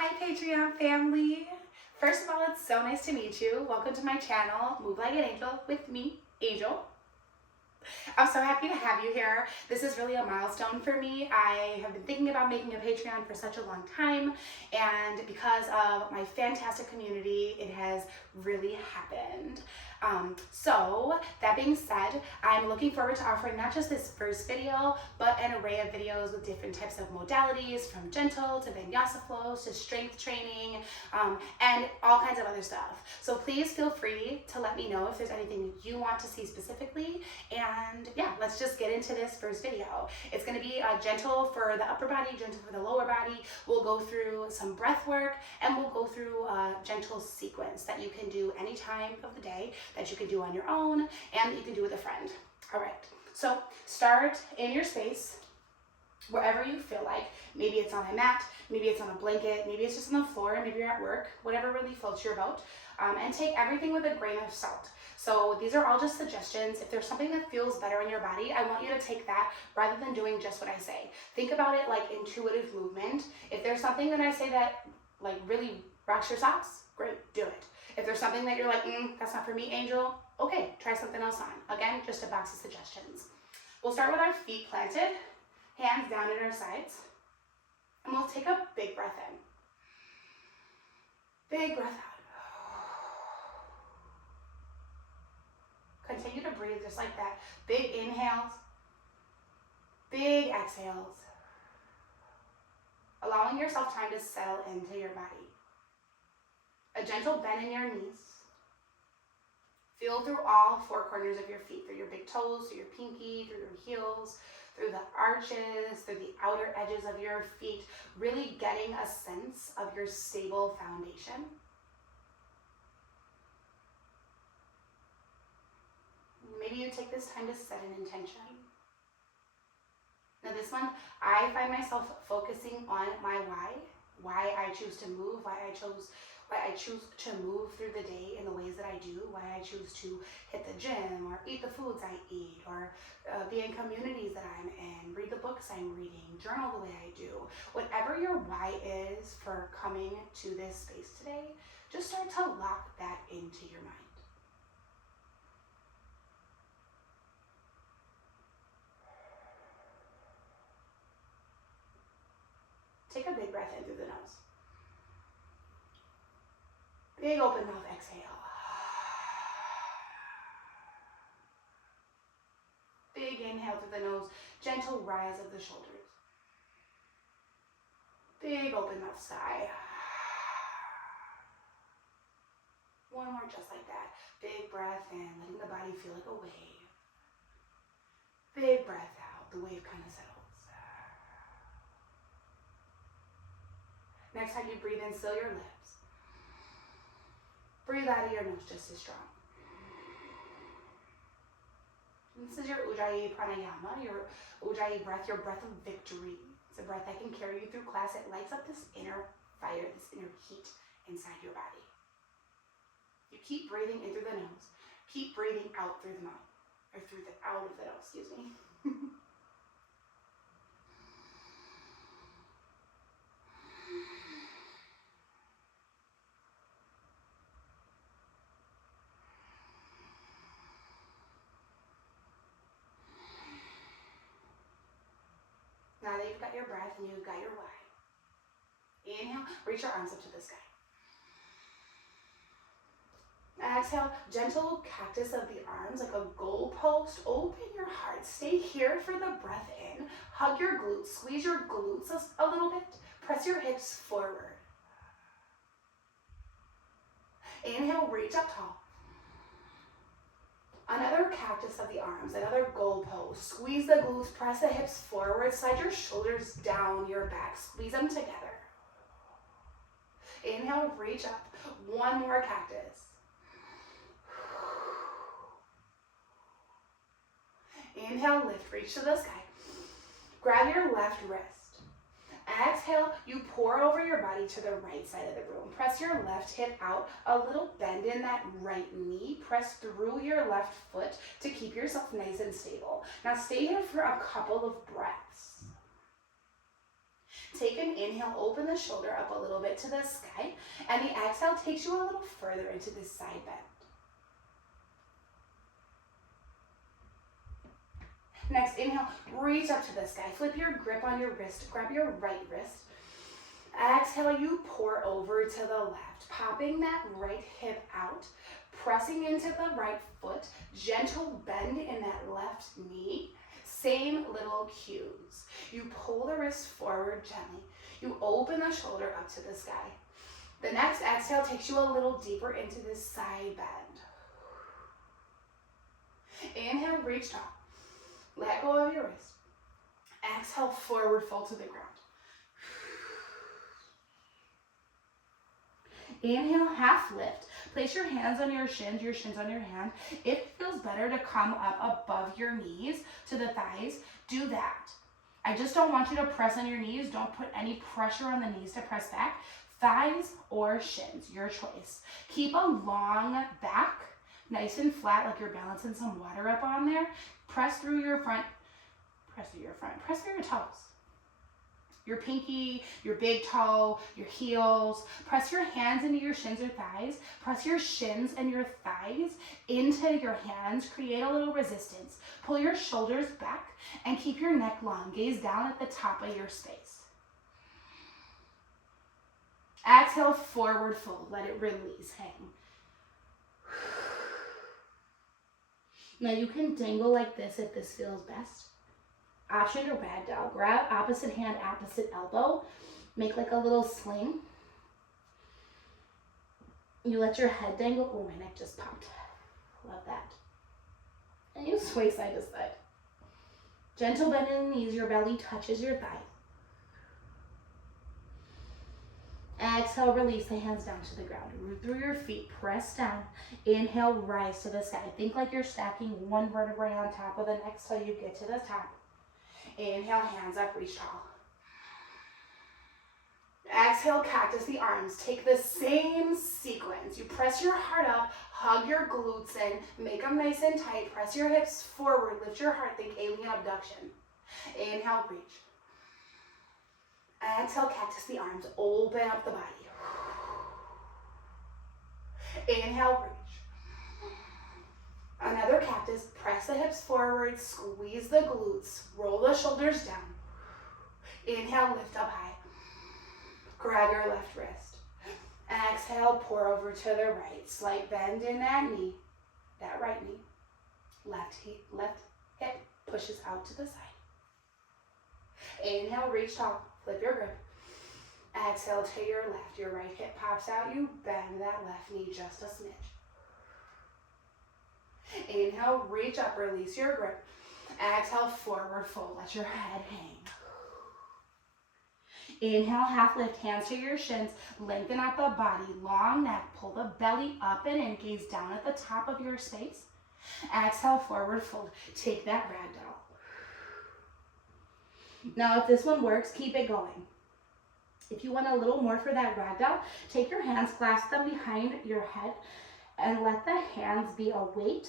Hi Patreon family! First of all, it's so nice to meet you. Welcome to my channel, Move Like an Angel with me, Angel. I'm so happy to have you here. This is really a milestone for me. I have been thinking about making a Patreon for such a long time, and because of my fantastic community, it has really happened. So that being said, I'm looking forward to offering not just this first video, but an array of videos with different types of modalities, from gentle to vinyasa flows to strength training, and all kinds of other stuff. So please feel free to let me know if there's anything you want to see specifically. And yeah, let's just get into this first video. It's going to be gentle for the upper body, gentle for the lower body. We'll go through some breath work, and we'll go through a gentle sequence that you can do any time of the day, that you can do on your own, and that you can do with a friend. All right, so start in your space, wherever you feel like. Maybe it's on a mat, maybe it's on a blanket, maybe it's just on the floor, maybe you're at work, whatever really floats your boat. And take everything with a grain of salt. So these are all just suggestions. If there's something that feels better in your body, I want you to take that rather than doing just what I say. Think about it like intuitive movement. If there's something that I say that like really rocks your socks, great, do it. If there's something that you're like, that's not for me, Angel, okay, try something else on. Again, just a box of suggestions. We'll start with our feet planted, hands down at our sides, and we'll take a big breath in. Big breath out. Continue to breathe just like that. Big inhales, big exhales. Allowing yourself time to settle into your body. A gentle bend in your knees. Feel through all four corners of your feet, through your big toes, through your pinky, through your heels, through the arches, through the outer edges of your feet, really getting a sense of your stable foundation. Maybe you take this time to set an intention. Now this month, I find myself focusing on my why I choose to move, why I choose to move through the day in the ways that I do, why I choose to hit the gym or eat the foods I eat, or be in communities that I'm in, read the books I'm reading, journal the way I do. Whatever your why is for coming to this space today, just start to lock that into your mind. Take a big breath in through the nose. Big open mouth exhale. Big inhale through the nose, gentle rise of the shoulders. Big open mouth sigh. One more just like that. Big breath in, letting the body feel like a wave. Big breath out, the wave kind of settles. Next time you breathe in, seal your lips. Breathe out of your nose just as strong. This is your Ujjayi pranayama, your Ujjayi breath, your breath of victory. It's a breath that can carry you through class. It lights up this inner fire, this inner heat inside your body. You keep breathing in through the nose. Keep breathing out through the mouth, or out of the nose, excuse me. Now that you've got your breath and you've got your why, inhale, reach your arms up to the sky. Exhale, gentle cactus of the arms, like a goalpost. Open your heart. Stay here for the breath in. Hug your glutes. Squeeze your glutes a little bit. Press your hips forward. Inhale, reach up tall. Another cactus of the arms, another goalpost. Squeeze the glutes, press the hips forward, slide your shoulders down your back, squeeze them together. Inhale, reach up. One more cactus. Inhale, lift, reach to the sky. Grab your left wrist. Exhale, you pour over your body to the right side of the room. Press your left hip out, a little bend in that right knee. Press through your left foot to keep yourself nice and stable. Now stay here for a couple of breaths. Take an inhale, open the shoulder up a little bit to the sky, and the exhale takes you a little further into this side bend. Next, inhale, reach up to the sky. Flip your grip on your wrist. Grab your right wrist. Exhale, you pour over to the left, popping that right hip out, pressing into the right foot, gentle bend in that left knee. Same little cues. You pull the wrist forward gently. You open the shoulder up to the sky. The next exhale takes you a little deeper into this side bend. Inhale, reach tall. Let go of your wrist. Exhale, forward fold to the ground. Inhale, half lift. Place your hands on your shins on your hand. If it feels better to come up above your knees to the thighs, do that. I just don't want you to press on your knees. Don't put any pressure on the knees to press back. Thighs or shins, your choice. Keep a long back, nice and flat, like you're balancing some water up on there. Press through your front, press through your toes. Your pinky, your big toe, your heels. Press your hands into your shins or thighs. Press your shins and your thighs into your hands. Create a little resistance. Pull your shoulders back and keep your neck long. Gaze down at the top of your space. Exhale, forward fold. Let it release, hang. Now you can dangle like this if this feels best. Option or ragdoll. Grab opposite hand, opposite elbow. Make like a little sling. You let your head dangle. Oh, my neck just popped. Love that. And you sway side to side. Gentle bend in the knees. Your belly touches your thigh. Exhale, release the hands down to the ground. Root through your feet, press down. Inhale, rise to the sky. Think like you're stacking one vertebrae on top of the next till you get to the top. Inhale, hands up, reach tall. Exhale, cactus the arms. Take the same sequence. You press your heart up, hug your glutes in, make them nice and tight. Press your hips forward, lift your heart, think alien abduction. Inhale, reach. Exhale, cactus the arms, open up the body. Inhale, reach. Another cactus, press the hips forward, squeeze the glutes, roll the shoulders down. Inhale, lift up high. Grab your left wrist. Exhale, pour over to the right. Slight bend in that knee, that right knee. Left hip pushes out to the side. Inhale, reach tall. Flip your grip. Exhale to your left. Your right hip pops out. You bend that left knee just a smidge. Inhale, reach up, release your grip. Exhale, forward fold. Let your head hang. Inhale, half lift, hands to your shins. Lengthen out the body, long neck. Pull the belly up and in. Gaze down at the top of your space. Exhale, forward fold. Take that ragdoll. Now, if this one works, keep it going. If you want a little more for that ragdoll, take your hands, clasp them behind your head, and let the hands be a weight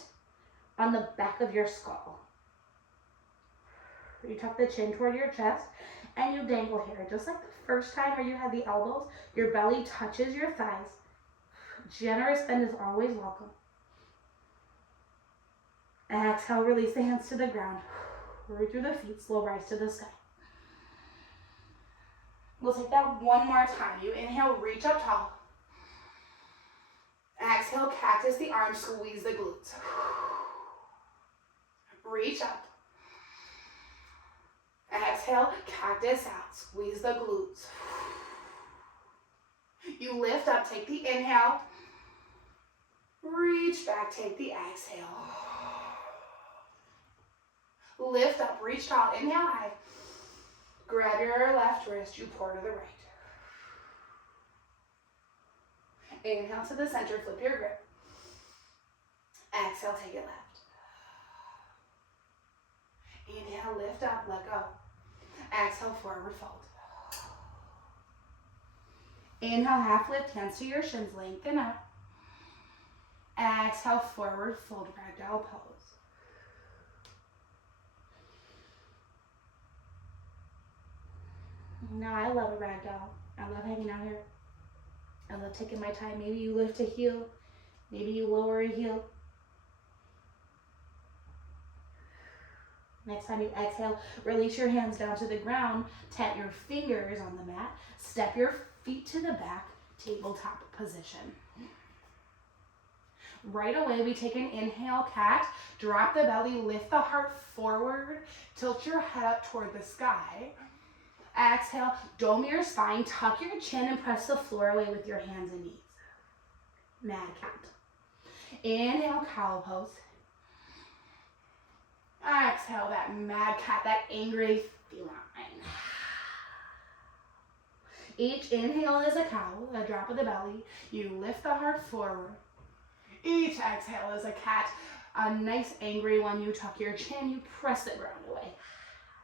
on the back of your skull. You tuck the chin toward your chest, and you dangle here. Just like the first time where you had the elbows, your belly touches your thighs. Generous bend is always welcome. Exhale, release the hands to the ground. Root through the feet, slow rise to the sky. We'll take that one more time. You inhale, reach up tall. Exhale, cactus the arms, squeeze the glutes. Reach up. Exhale, cactus out, squeeze the glutes. You lift up, take the inhale. Reach back, take the exhale. Lift up, reach tall, inhale high. Grab your left wrist, you pour to the right. Inhale to the center, flip your grip. Exhale, take it left. Inhale, lift up, let go. Exhale, forward fold. Inhale, half lift, hands to your shins, lengthen up. Exhale, forward fold, ragdoll pose. Now I love a ragdoll. I love hanging out here. I love taking my time. Maybe you lift a heel. Maybe you lower a heel. Next time you exhale, release your hands down to the ground. Tap your fingers on the mat. Step your feet to the back. Tabletop position. Right away, we take an inhale, cat. Drop the belly, lift the heart forward. Tilt your head up toward the sky. Exhale, dome your spine, tuck your chin, and press the floor away with your hands and knees. Mad cat. Inhale, cow pose. Exhale, that mad cat, that angry feline. Each inhale is a cow, a drop of the belly. You lift the heart forward. Each exhale is a cat, a nice angry one. You tuck your chin, you press the ground away.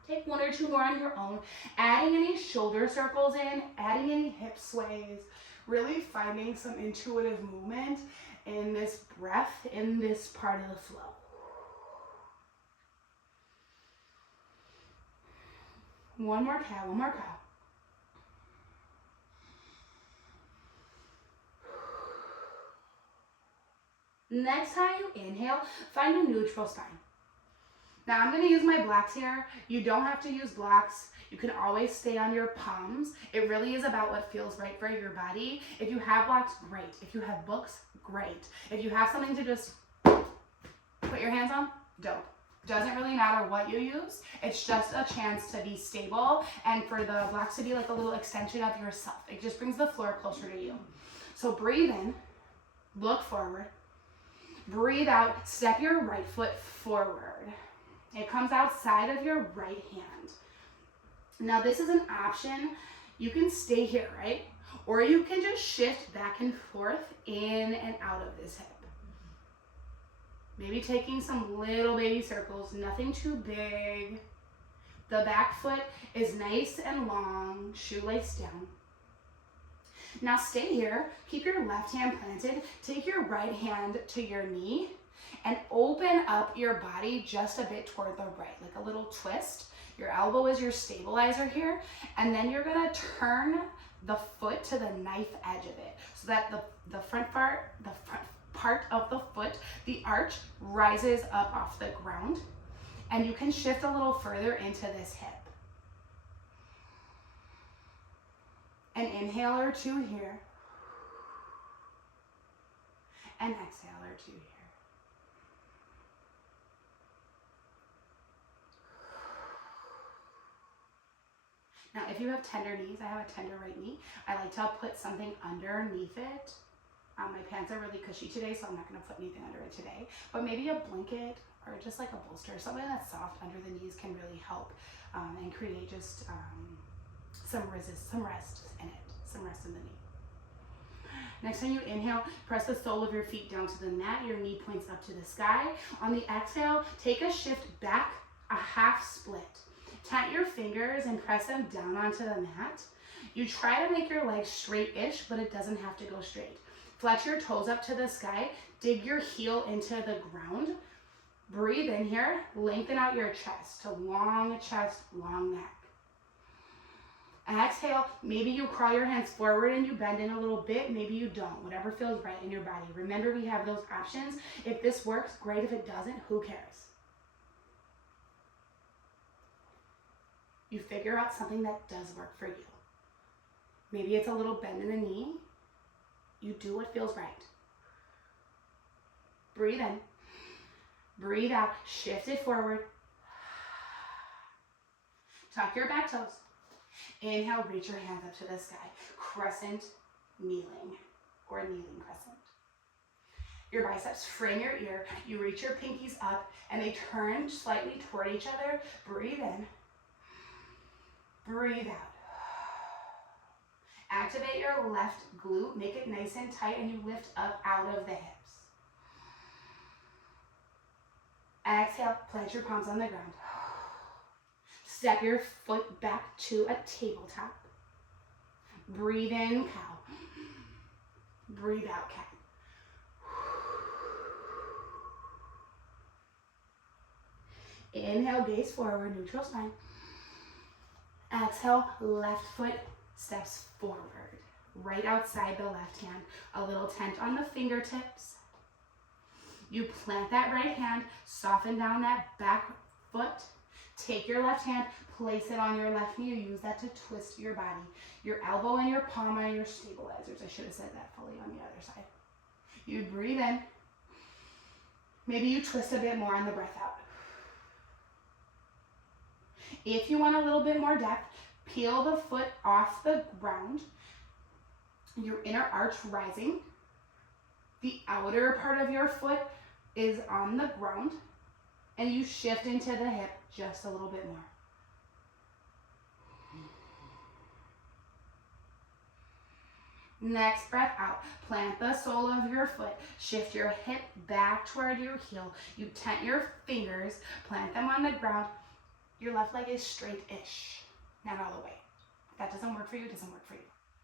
Take one or two more on your own, adding any shoulder circles in, adding any hip sways, really finding some intuitive movement in this breath, in this part of the flow. One more cow, one more cow. Next time you inhale, find a neutral spine. Now I'm gonna use my blocks here. You don't have to use blocks. You can always stay on your palms. It really is about what feels right for your body. If you have blocks, great. If you have books, great. If you have something to just put your hands on, dope. Doesn't really matter what you use. It's just a chance to be stable and for the blocks to be like a little extension of yourself. It just brings the floor closer to you. So breathe in, look forward. Breathe out, step your right foot forward. It comes outside of your right hand. Now this is an option. You can stay here, right? Or you can just shift back and forth in and out of this hip. Maybe taking some little baby circles, nothing too big. The back foot is nice and long, shoelace down. Now stay here, keep your left hand planted, take your right hand to your knee, and open up your body just a bit toward the right, like a little twist. Your elbow is your stabilizer here, and then you're gonna turn the foot to the knife edge of it, so that the front part of the foot, the arch, rises up off the ground, and you can shift a little further into this hip. An inhale or two here, an exhale or two here. Now, if you have tender knees, I have a tender right knee, I like to put something underneath it. My pants are really cushy today, so I'm not gonna put anything under it today, but maybe a blanket or just like a bolster, something that's soft under the knees can really help and create just some rest in it, some rest in the knee. Next time you inhale, press the sole of your feet down to the mat, your knee points up to the sky. On the exhale, take a shift back, a half split. Tap your fingers and press them down onto the mat. You try to make your legs straight-ish, but it doesn't have to go straight. Flex your toes up to the sky, dig your heel into the ground. Breathe in here, lengthen out your chest to long chest, long neck. Exhale, maybe you crawl your hands forward and you bend in a little bit, maybe you don't, whatever feels right in your body. Remember, we have those options. If this works, great. If it doesn't, who cares? You figure out something that does work for you. Maybe it's a little bend in the knee. You do what feels right. Breathe in, breathe out, shift it forward. Tuck your back toes. Inhale, reach your hands up to the sky. Crescent kneeling, or kneeling crescent. Your biceps frame your ear. You reach your pinkies up and they turn slightly toward each other. Breathe in, breathe out. Activate your left glute, make it nice and tight, and you lift up out of the hips. Exhale, plant your palms on the ground. Step your foot back to a tabletop. Breathe in, cow. Breathe out, cat. Inhale, gaze forward, neutral spine. Exhale, left foot steps forward, right outside the left hand. A little tent on the fingertips. You plant that right hand, soften down that back foot. Take your left hand, place it on your left knee. Use that to twist your body. Your elbow and your palm are your stabilizers. I should have said that fully on the other side. You breathe in. Maybe you twist a bit more on the breath out. If you want a little bit more depth, peel the foot off the ground. Your inner arch rising. The outer part of your foot is on the ground, and you shift into the hip just a little bit more. Next breath out, plant the sole of your foot, shift your hip back toward your heel. You tent your fingers, plant them on the ground. Your left leg is straight-ish, not all the way. If that doesn't work for you, it doesn't work for you.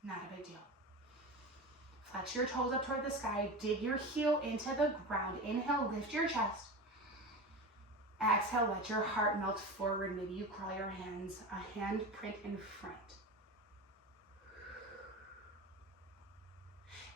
Not a big deal. Flex your toes up toward the sky, dig your heel into the ground. Inhale, lift your chest. Exhale, let your heart melt forward. Maybe you crawl your hands, a hand print in front.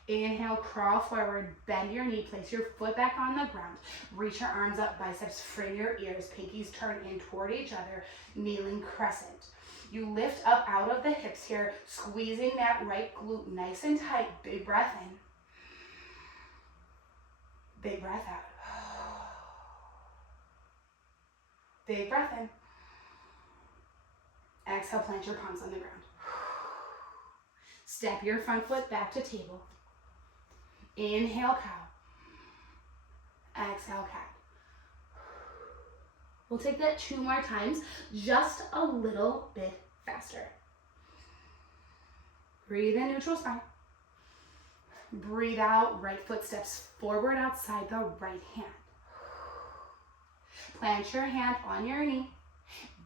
Inhale, crawl forward, bend your knee, place your foot back on the ground. Reach your arms up, biceps frame your ears, pinkies turn in toward each other, kneeling crescent. You lift up out of the hips here, squeezing that right glute nice and tight. Big breath in. Big breath out. Big breath in. Exhale, plant your palms on the ground. Step your front foot back to table. Inhale, cow. Exhale, cat. We'll take that 2 more times, just a little bit faster. Breathe in, neutral spine. Breathe out, right foot steps forward outside the right hand. Plant your hand on your knee.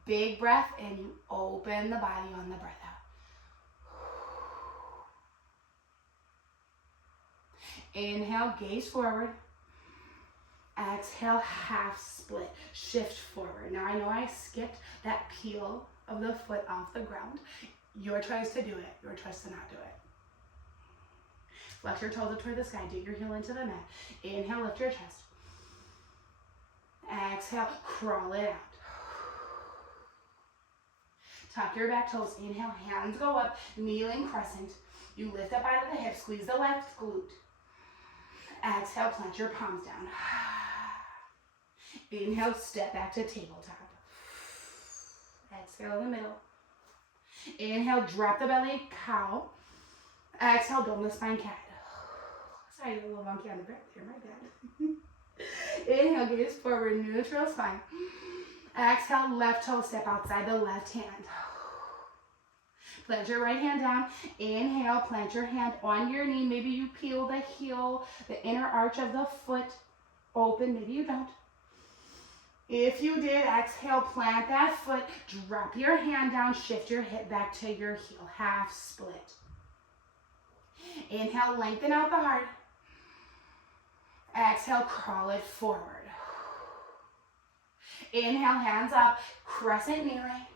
Big breath in, you open the body on the breath out. Inhale, gaze forward. Exhale, half split, shift forward. Now I know I skipped that peel of the foot off the ground. Your choice to do it, your choice to not do it. Flex your toes up toward the sky, dig your heel into the mat. Inhale, lift your chest. Exhale, crawl it out. Tuck your back toes, inhale, hands go up, kneeling crescent. You lift up out of the hip, squeeze the left glute. Exhale, plant your palms down. Inhale, step back to tabletop. Exhale in the middle. Inhale, drop the belly, cow. Exhale, dome spine, cat. Sorry, a little wonky on the breath here, my bad. Inhale, gaze forward, neutral spine. Exhale, left toe, step outside the left hand. Plant your right hand down. Inhale, plant your hand on your knee. Maybe you peel the heel, the inner arch of the foot open. Maybe you don't. If you did, exhale, plant that foot, drop your hand down, shift your hip back to your heel, half split. Inhale, lengthen out the heart. Exhale, crawl it forward. Inhale, hands up, crescent kneeling.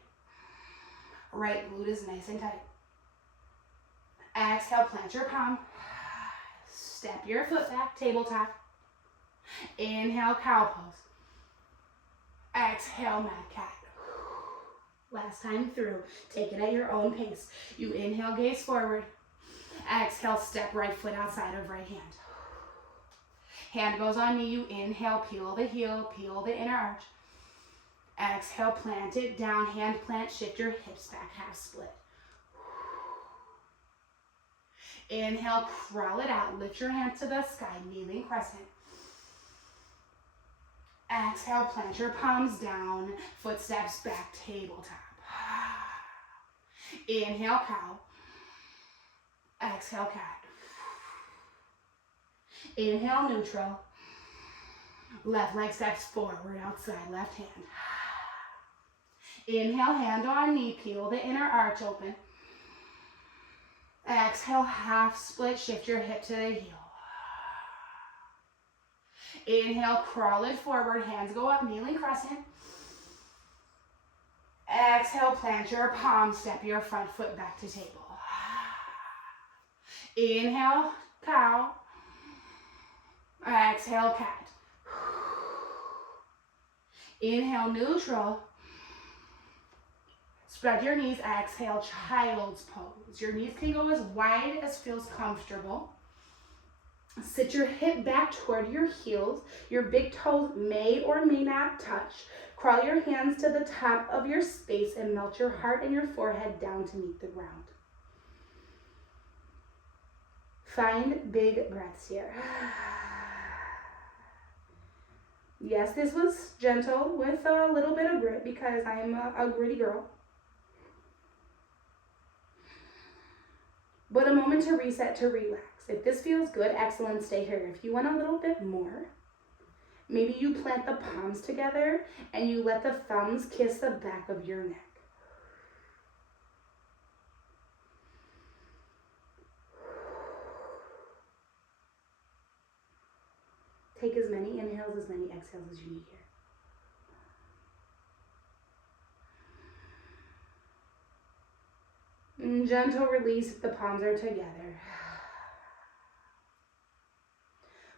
Right glute is nice and tight. Exhale, plant your palm. Step your foot back, tabletop. Inhale, cow pose. Exhale, mad cat. Last time through, take it at your own pace. You inhale, gaze forward. Exhale, step right foot outside of right hand. Hand goes on knee, you inhale, peel the heel, peel the inner arch. Exhale, plant it down, hand plant, shift your hips back, half split. Inhale, crawl it out, lift your hands to the sky, kneeling crescent. Exhale, plant your palms down, footsteps back, tabletop. Inhale, cow. Exhale, cat. Inhale, neutral. Left leg steps forward, outside left hand. Inhale, hand on knee, peel the inner arch open. Exhale, half split, shift your hip to the heel. Inhale, crawl it forward, hands go up, kneeling crescent. Exhale, plant your palm, step your front foot back to table. Inhale, cow. Exhale, cat. Inhale, neutral. Spread your knees. Exhale, child's pose. Your knees can go as wide as feels comfortable. Sit your hip back toward your heels. Your big toes may or may not touch. Crawl your hands to the top of your space and melt your heart and your forehead down to meet the ground. Find big breaths here. Yes, this was gentle with a little bit of grit because I'm a gritty girl. But a moment to reset, to relax. If this feels good, excellent, stay here. If you want a little bit more, maybe you plant the palms together and you let the thumbs kiss the back of your neck. Take as many inhales, as many exhales as you need here. And gentle release if the palms are together.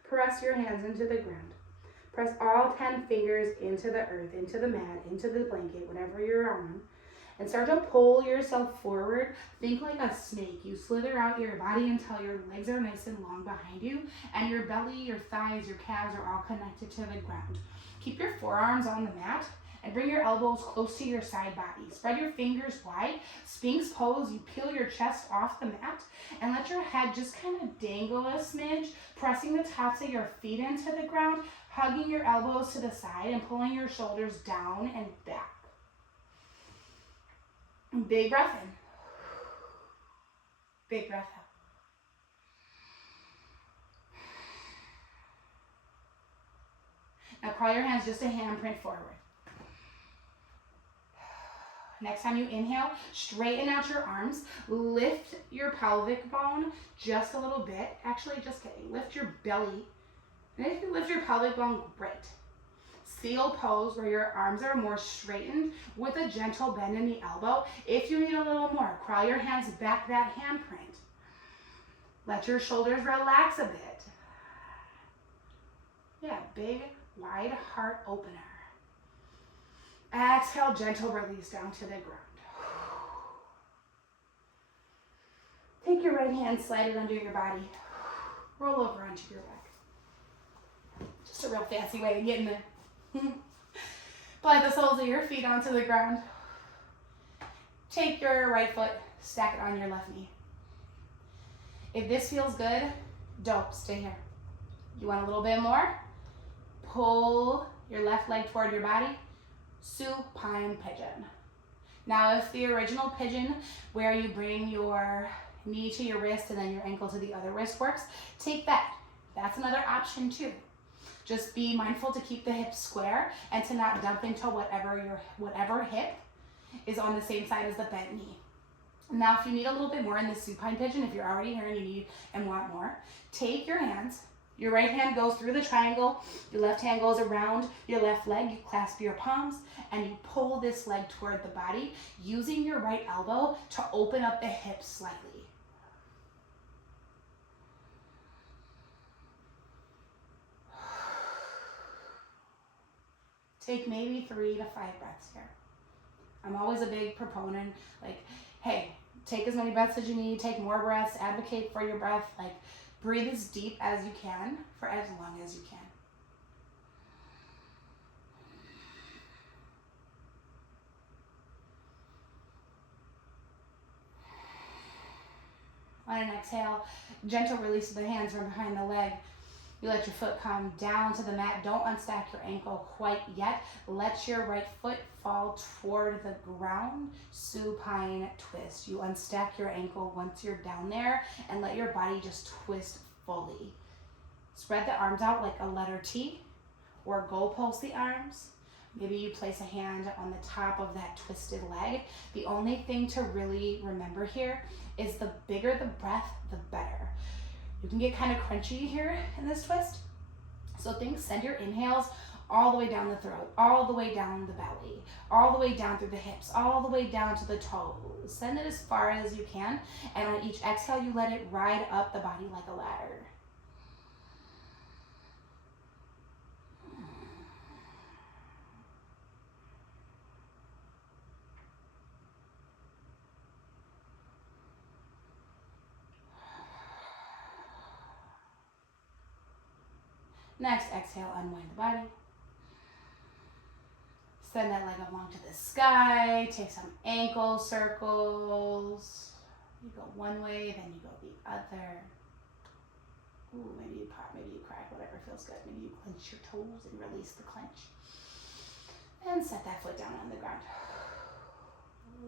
Press your hands into the ground. Press all 10 fingers into the earth, into the mat, into the blanket, whatever you're on. And start to pull yourself forward. Think like a snake. You slither out your body until your legs are nice and long behind you, and your belly, your thighs, your calves are all connected to the ground. Keep your forearms on the mat and bring your elbows close to your side body. Spread your fingers wide. Sphinx pose. You peel your chest off the mat and let your head just kind of dangle a smidge, pressing the tops of your feet into the ground, hugging your elbows to the side and pulling your shoulders down and back. Big breath in. Big breath out. Now crawl your hands just a handprint forward. Next time you inhale, straighten out your arms. Lift your pelvic bone just a little bit. Actually, just kidding. Lift your belly. And if you lift your pelvic bone, great. Seal pose where your arms are more straightened with a gentle bend in the elbow. If you need a little more, crawl your hands back that handprint. Let your shoulders relax a bit. Yeah, big, wide heart opener. Exhale, gentle release down to the ground. Take your right hand, slide it under your body. Roll over onto your back. Just a real fancy way of getting there. Plant the soles of your feet onto the ground. Take your right foot, stack it on your left knee. If this feels good, dope, stay here. You want a little bit more? Pull your left leg toward your body. Supine pigeon. Now if the original pigeon where you bring your knee to your wrist and then your ankle to the other wrist works, take that. That's another option too. Just be mindful to keep the hips square and to not dump into whatever hip is on the same side as the bent knee. Now, if you need a little bit more in the supine pigeon, if you're already here and you need and want more, take your hands. Your right hand goes through the triangle. Your left hand goes around your left leg. You clasp your palms and you pull this leg toward the body, using your right elbow to open up the hips slightly. Take maybe 3 to 5 breaths here. I'm always a big proponent, like, hey, take as many breaths as you need, take more breaths, advocate for your breath, like, breathe as deep as you can for as long as you can. On an exhale, gentle release of the hands from behind the leg. You let your foot come down to the mat. Don't unstack your ankle quite yet. Let your right foot fall toward the ground. Supine twist. You unstack your ankle once you're down there and let your body just twist fully. Spread the arms out like a letter T or goalpost the arms. Maybe you place a hand on the top of that twisted leg. The only thing to really remember here is the bigger the breath, the better. You can get kind of crunchy here in this twist. So send your inhales all the way down the throat, all the way down the belly, all the way down through the hips, all the way down to the toes. Send it as far as you can, and on each exhale, you let it ride up the body like a ladder. Next, exhale, unwind the body. Send that leg up long to the sky. Take some ankle circles. You go one way, then you go the other. Ooh, maybe you pop, maybe you crack, whatever feels good. Maybe you clench your toes and release the clench. And set that foot down on the ground.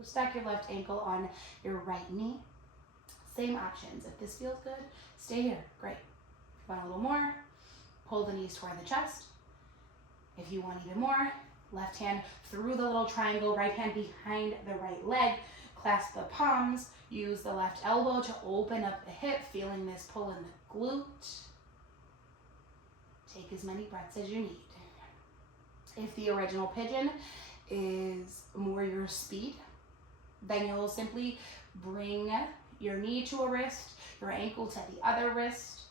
Stack your left ankle on your right knee. Same options. If this feels good, stay here. Great. If you want a little more, pull the knees toward the chest. If you want even more, left hand through the little triangle, right hand behind the right leg. Clasp the palms. Use the left elbow to open up the hip, feeling this pull in the glute. Take as many breaths as you need. If the original pigeon is more your speed, then you'll simply bring your knee to a wrist, your ankle to the other wrist,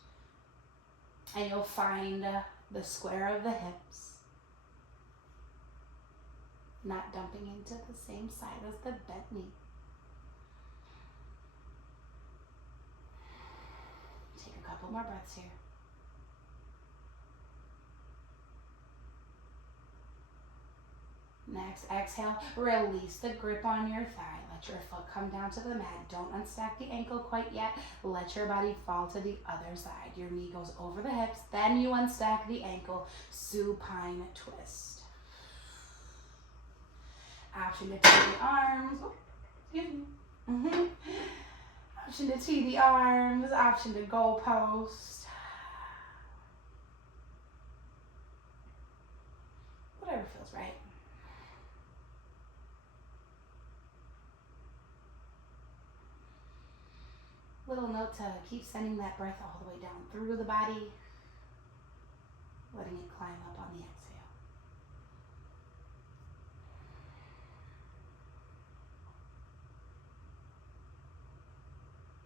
and you'll find the square of the hips, not dumping into the same side as the bent knee. Take a couple more breaths here. Next, exhale, release the grip on your thigh. Let your foot come down to the mat. Don't unstack the ankle quite yet. Let your body fall to the other side. Your knee goes over the hips, then you unstack the ankle. Supine twist. Option to tee the arms. Oh, excuse me. Option to tee the arms. Option to goal post. Whatever feels right. Little note to keep sending that breath all the way down through the body, letting it climb up on the exhale.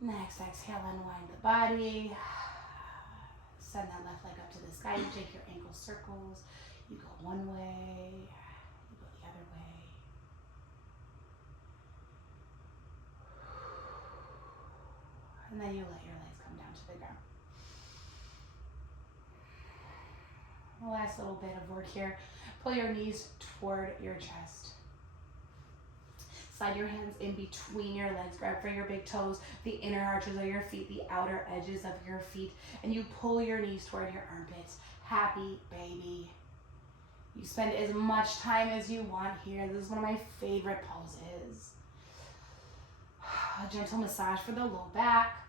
Next, exhale, unwind the body. Send that left leg up to the sky. You take your ankle circles. You go one way, you go the other way. And then you let your legs come down to the ground. The last little bit of work here. Pull your knees toward your chest. Slide your hands in between your legs. Grab for your big toes, the inner arches of your feet, the outer edges of your feet, and you pull your knees toward your armpits. Happy baby. You spend as much time as you want here. This is one of my favorite poses. A gentle massage for the low back.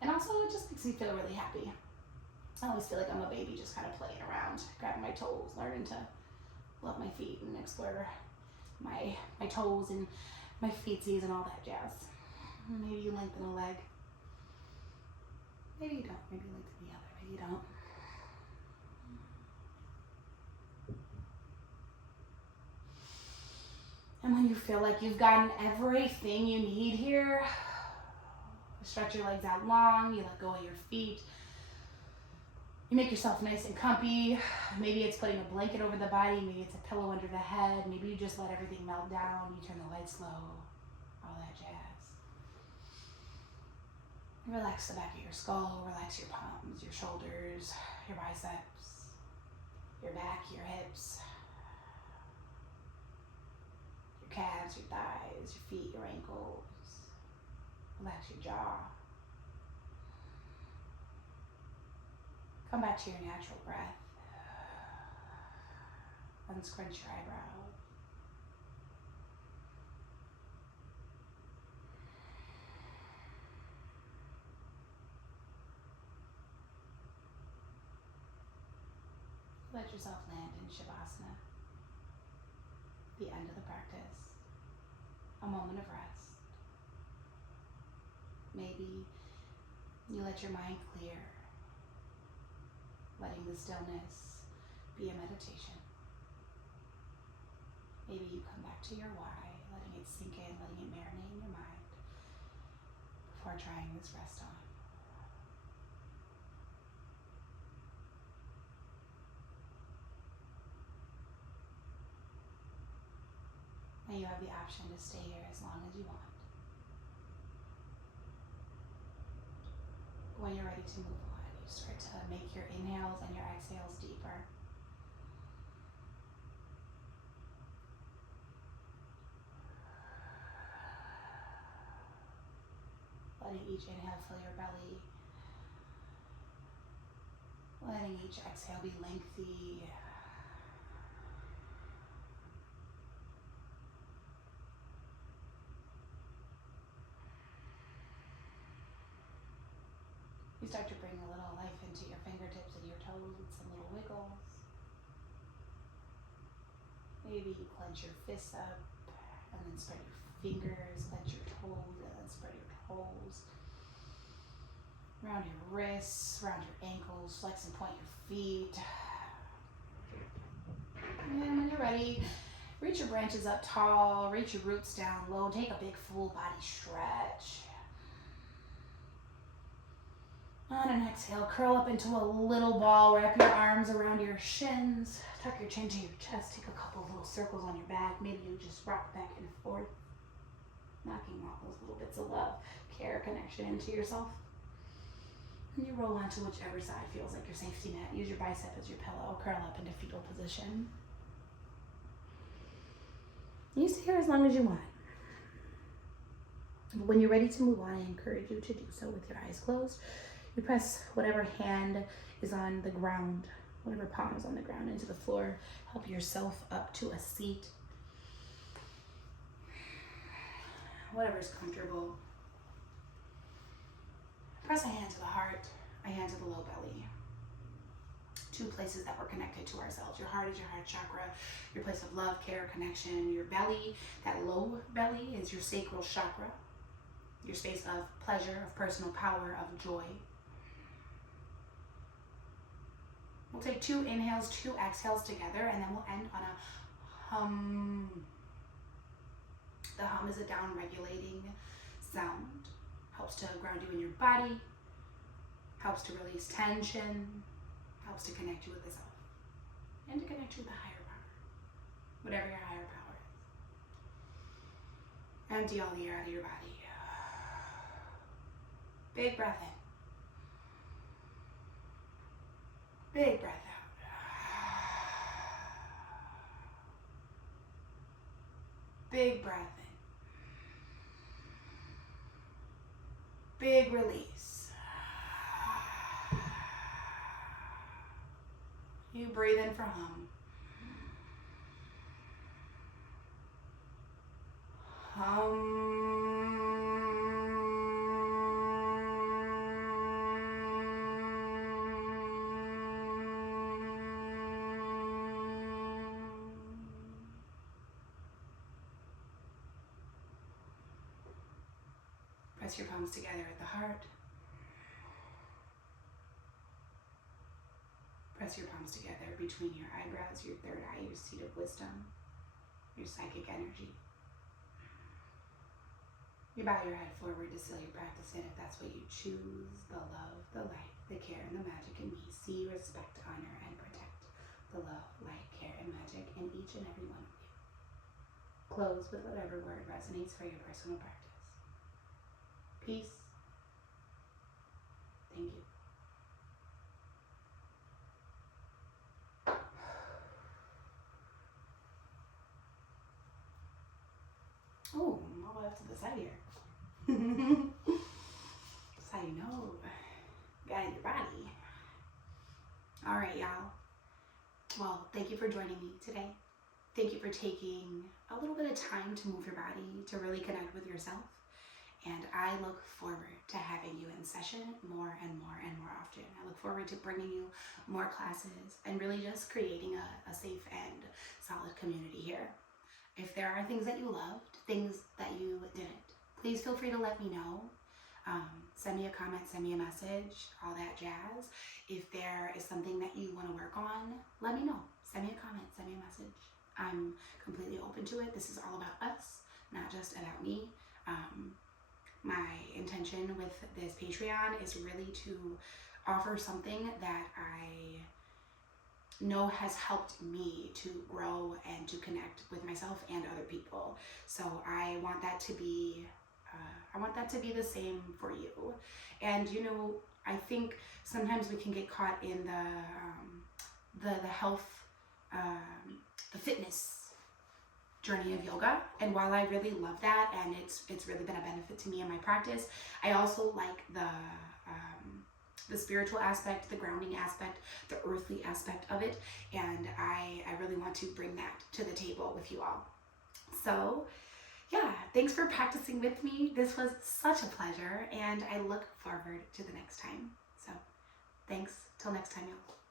And also it just makes me feel really happy. I always feel like I'm a baby just kind of playing around, grabbing my toes, learning to love my feet and explore my toes and my feetsies and all that jazz. Maybe you lengthen a leg. Maybe you don't. Maybe you lengthen the other. Maybe you don't. And when you feel like you've gotten everything you need here, stretch your legs out long, you let go of your feet. You make yourself nice and comfy. Maybe it's putting a blanket over the body, maybe it's a pillow under the head, maybe you just let everything melt down, you turn the lights low, all that jazz. Relax the back of your skull, relax your palms, your shoulders, your biceps, your back, your hips, your calves, your thighs, your feet, your ankles. Relax your jaw. Come back to your natural breath. Unscrunch your eyebrows. Let yourself land in Shavasana. The end of the practice. A moment of rest. Maybe you let your mind clear, letting the stillness be a meditation. Maybe you come back to your why, letting it sink in, letting it marinate in your mind before trying this rest on. And you have the option to stay here as long as you want. When you're ready to move on, you start to make your inhales and your exhales deeper. Letting each inhale fill your belly. Letting each exhale be lengthy. You start to bring a little life into your fingertips and your toes with some little wiggles. Maybe you clench your fists up and then spread your fingers, clench your toes and then spread your toes. Around your wrists, around your ankles, flex and point your feet. And when you're ready, reach your branches up tall, reach your roots down low, take a big full body stretch. On an exhale, curl up into a little ball, wrap your arms around your shins, tuck your chin to your chest, take a couple of little circles on your back. Maybe you just rock back and forth, knocking off those little bits of love, care, connection into yourself. And you roll onto whichever side feels like your safety net. Use your bicep as your pillow, curl up into fetal position. You stay here as long as you want. But when you're ready to move on, I encourage you to do so with your eyes closed. You press whatever hand is on the ground, whatever palm is on the ground, into the floor. Help yourself up to a seat. Whatever's comfortable. Press a hand to the heart, a hand to the low belly. Two places that we're connected to ourselves. Your heart is your heart chakra, your place of love, care, connection. Your belly, that low belly, is your sacral chakra, your space of pleasure, of personal power, of joy. We'll take 2 inhales, 2 exhales together, and then we'll end on a hum. The hum is a down-regulating sound. Helps to ground you in your body, helps to release tension, helps to connect you with the self, and to connect you with the higher power, whatever your higher power is. Empty all the air out of your body. Big breath in. Big breath out. Big breath in. Big release. You breathe in for hum. Hum. Press your palms together at the heart. Press your palms together between your eyebrows, your third eye, your seat of wisdom, your psychic energy. You bow your head forward to seal your practice in if that's what you choose. The love, the light, the care, and the magic in me. See, respect, honor, and protect the love, light, care, and magic in each and every one of you. Close with whatever word resonates for your personal practice. Peace. Thank you. Oh, I'm all the way up to the side here. That's how you know. Guide your body. All right, y'all. Well, thank you for joining me today. Thank you for taking a little bit of time to move your body, to really connect with yourself. And I look forward to having you in session more and more and more often. I look forward to bringing you more classes and really just creating a safe and solid community here. If there are things that you loved, things that you didn't, please feel free to let me know. send me a comment, send me a message, all that jazz. If there is something that you want to work on, let me know. Send me a comment, send me a message. I'm completely open to it. This is all about us, not just about me. My intention with this Patreon is really to offer something that I know has helped me to grow and to connect with myself and other people. So I want that to be the same for you. And you know, I think sometimes we can get caught in the health, the fitness journey of yoga, and while I really love that and it's really been a benefit to me in my practice, I also like the spiritual aspect, the grounding aspect, the earthly aspect of it, and I really want to bring that to the table with you all. So yeah, thanks for practicing with me. This was such a pleasure, and I look forward to the next time. So thanks, till next time, y'all.